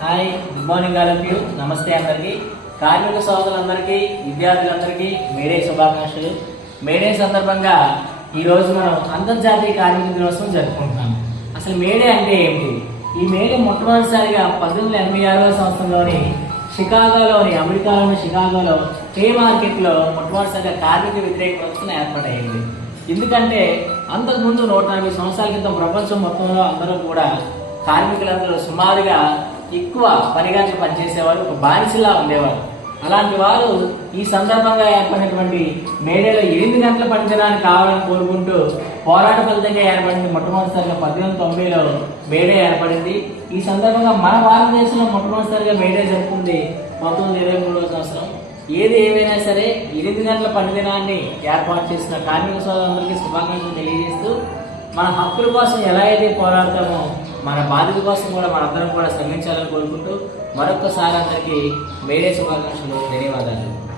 Hi, good morning all of you. నమస్తే అందరికీ. కార్మిక సోదరులందరికీ, విద్యార్థులందరికీ మేడే శుభాకాంక్షలు. మేడే సందర్భంగా ఈరోజు మనం అంతర్జాతీయ కార్మిక దినోత్సవం జరుపుకుంటున్నాం. అసలు మేడే అంటే ఏమిటి? ఈ మేడే మొట్టమొదటిసారిగా 1886వ సంవత్సరంలోని షికాగోలోని అమెరికాలోని షికాగోలో టే మార్కెట్లో మొట్టమొదటిసారిగా కార్మిక వ్యతిరేక ప్రదర్శన ఏర్పాటైంది. ఎందుకంటే అంతకుముందు 140 సంవత్సరాల క్రితం ప్రపంచం మొత్తంలో అందరూ కూడా కార్మికులందరూ సుమారుగా ఎక్కువ పని గంటలు పనిచేసేవారు, ఒక బానిసలా ఉండేవారు. అలాంటి వారు ఈ సందర్భంగా ఏర్పడినటువంటి మేడేలో 8 గంటల పనిచేయడానికి కావాలని కోరుకుంటూ పోరాట ఫలితంగా ఏర్పడింది. మొట్టమొదటిసారిగా 1890లో మేడే ఏర్పడింది. ఈ సందర్భంగా మన భారతదేశంలో మొట్టమొదటిసారిగా మేడే జరుపుకుంది 1923వ సంవత్సరం. ఏది ఏమైనా సరే 8 గంటల పని దినాన్ని ఏర్పాటు చేసిన కార్మిక సోదరులందరికీ శుభాకాంక్షలు తెలియజేస్తూ, మన హక్కుల కోసం ఎలా అయితే పోరాడతామో మన బాధ్యత కోసం కూడా మనందరం కూడా శ్రమించాలని కోరుకుంటూ మరొక్కసారి అందరికీ మేడే శుభాకాంక్షలు, ధన్యవాదాలు.